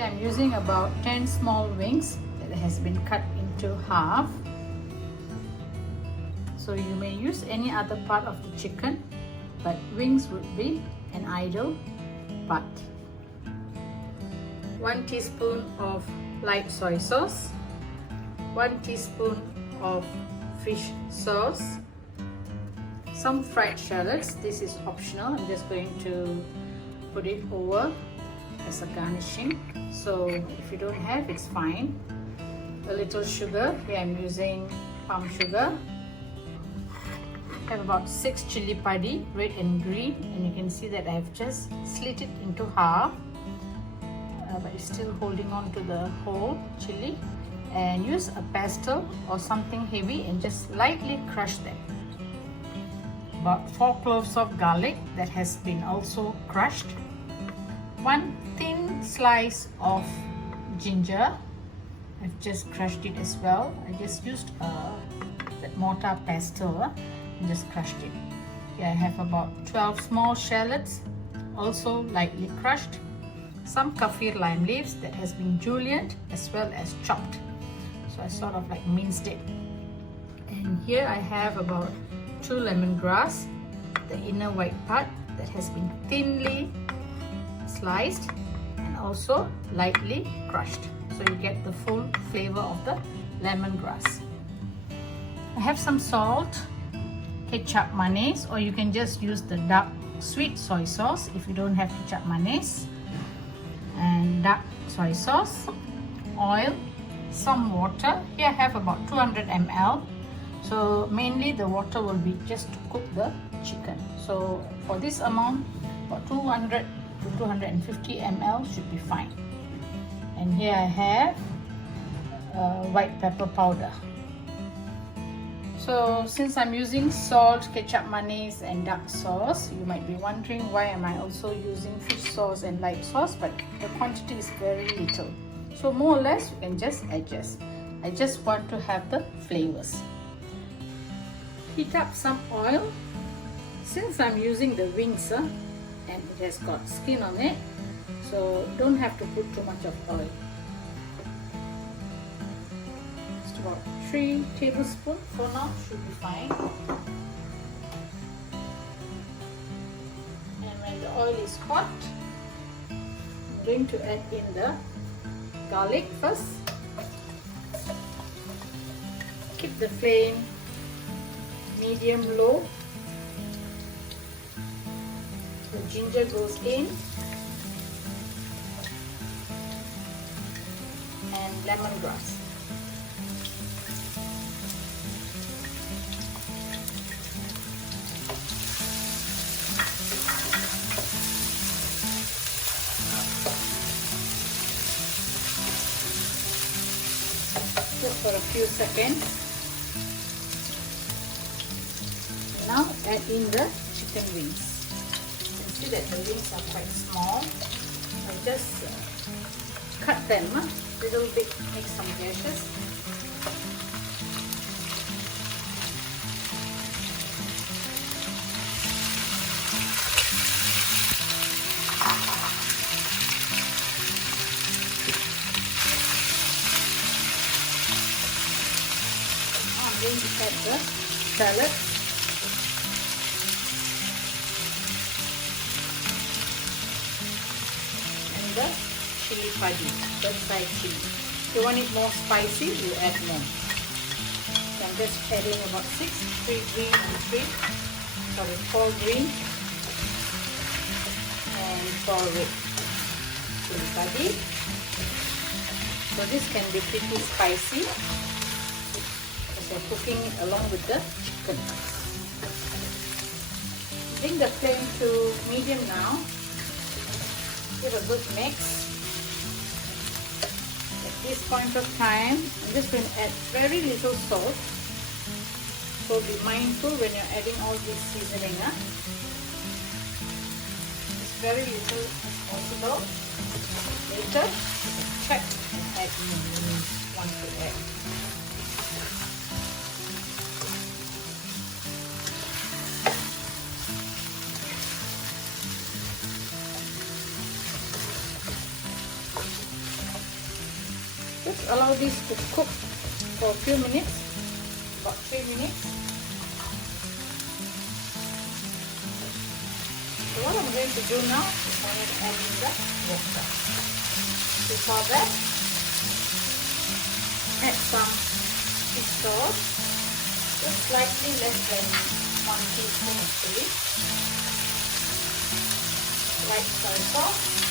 Okay, I'm using about 10 small wings that has been cut into half. So you may use any other part of the chicken, but wings would be an ideal part. 1 teaspoon of light soy sauce, 1 teaspoon of fish sauce, some fried shallots. This is optional. I'm just going to put it over as a garnishing. So if you don't have, it's fine. A little sugar. Here I'm using palm sugar. I have about 6 chili padi, red and green, and you can see that I've just slit it into half, but it's still holding on to the whole chili. And use a pestle or something heavy and just lightly crush them. About 4 cloves of garlic that has been also crushed. 1 thin slice of ginger. I've just crushed it as well. I just used that mortar pestle and just crushed it. Here I have about 12 small shallots, also lightly crushed. Some kaffir lime leaves that has been julienned as well as chopped. So I sort of like minced it. And here I have about 2 lemongrass, the inner white part that has been thinly sliced and also lightly crushed. So you get the full flavor of the lemongrass. I have some salt, ketchup mayonnaise, or you can just use the dark sweet soy sauce if you don't have ketchup mayonnaise, and dark soy sauce, oil, some water. Here I have about 200 ml. So mainly the water will be just to cook the chicken. So for this amount, about 200 to 250 ml should be fine. And here I have white pepper powder. So since I'm using salt, ketchup mayonnaise and dark sauce, you might be wondering why am I also using fish sauce and light sauce, but the quantity is very little. So more or less you can just adjust. I just want to have the flavors. Heat up some oil. Since I'm using the wings and it has got skin on it, so don't have to put too much of oil. Just about 3 tablespoons for now should be fine. And when the oil is hot, I'm going to add in the garlic first. Keep the flame medium low. The ginger goes in and lemongrass. Just for a few seconds. Now add in the chicken wings. You can see that the wings are quite small. I just cut them a little bit, make some gashes. I'm going to add the salad. And the chili padi, that side chili. If you want it more spicy, you add more. So I'm just adding about 6, 3 green and 4 green and 4 red chili padi. So this can be pretty spicy because we're cooking it along with the chicken. Bring the flame to medium now. Give a good mix. At this point of time, I'm just going to add very little salt. So be mindful when you're adding all this seasoning. Just very little as possible. Later, check and add more when you want to add. Just allow this to cook for a few minutes, about 3 minutes. So what I'm going to do now is I'm going to add in the water. Before that, add some fish sauce, just slightly less than 1 teaspoon actually. Light soy sauce.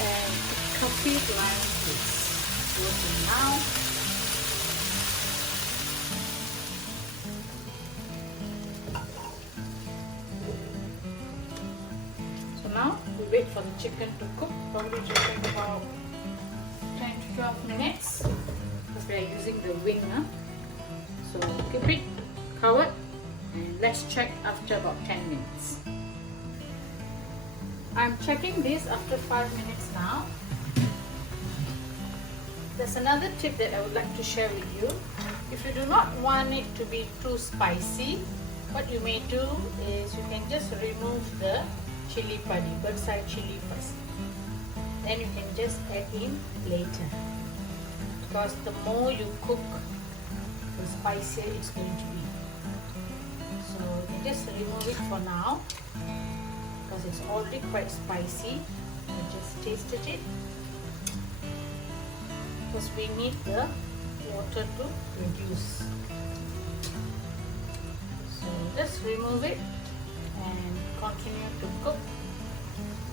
And kaffir lime juice. Working now. So now we wait for the chicken to cook. Probably just take about 10 to 12 minutes because we are using the wing. So keep it covered and let's check after about 10 minutes. I'm checking this after 5 minutes now. There's another tip that I would like to share with you. If you do not want it to be too spicy, what you may do is you can just remove the chili padi, bird's eye chili first. Then you can just add in later. Because the more you cook, the spicier it's going to be. So you just remove it for now. Because it's already quite spicy. I just tasted it. Because we need the water to reduce. So just remove it and continue to cook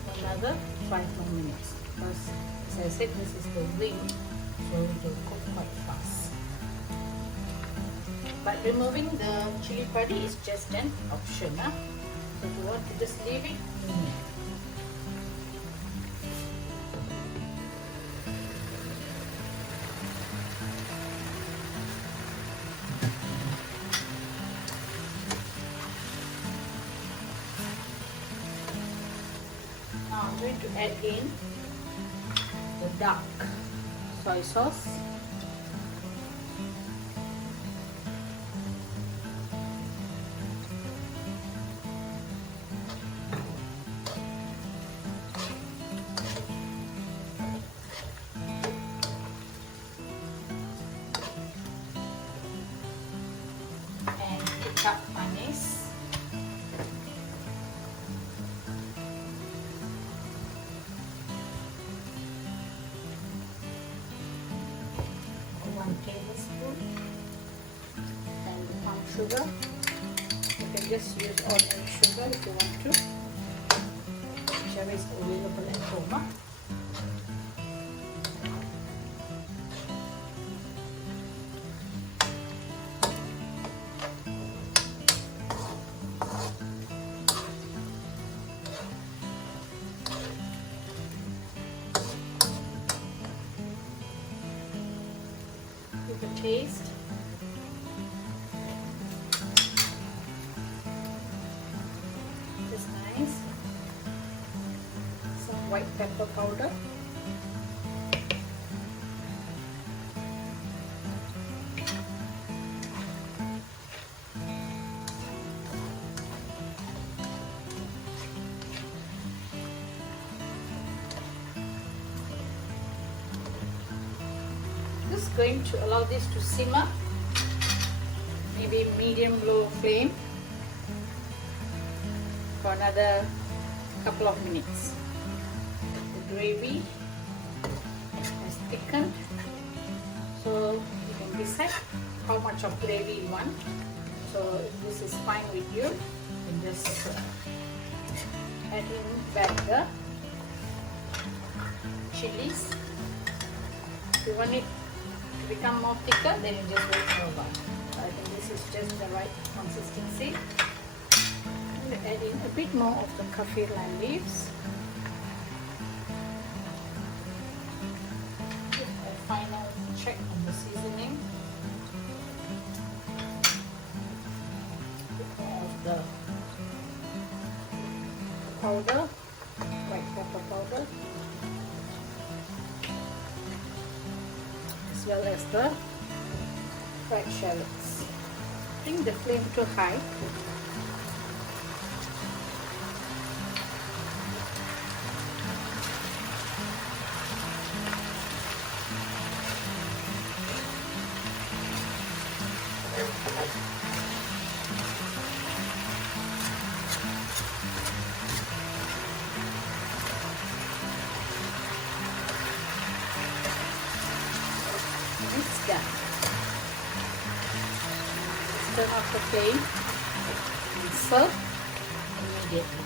for another 5 more minutes. Because as I said, this is the wing, so it will cook quite fast. But removing the chili padi is just an option. So if you want to just leave it, now I'm going to add in the dark soy sauce. Kicap manis, one tablespoon, and palm sugar. You can just use ordinary sugar if you want to, whichever is available at home. The taste. It's nice. Some white pepper powder. Just going to allow this to simmer, maybe medium low flame for another couple of minutes. The gravy has thickened, so you can decide how much of gravy you want. So if this is fine with you, you can just add in back the chilies. If you want it to become more thicker, then you just wait for a while. I think this is just the right consistency. I'm going to add in a bit more of the kaffir lime leaves. A final check on the seasoning. A bit more of the powder, white pepper powder, as well as the fried shallots. Bring the flame to high. It's done. Turn off the flame and serve immediately.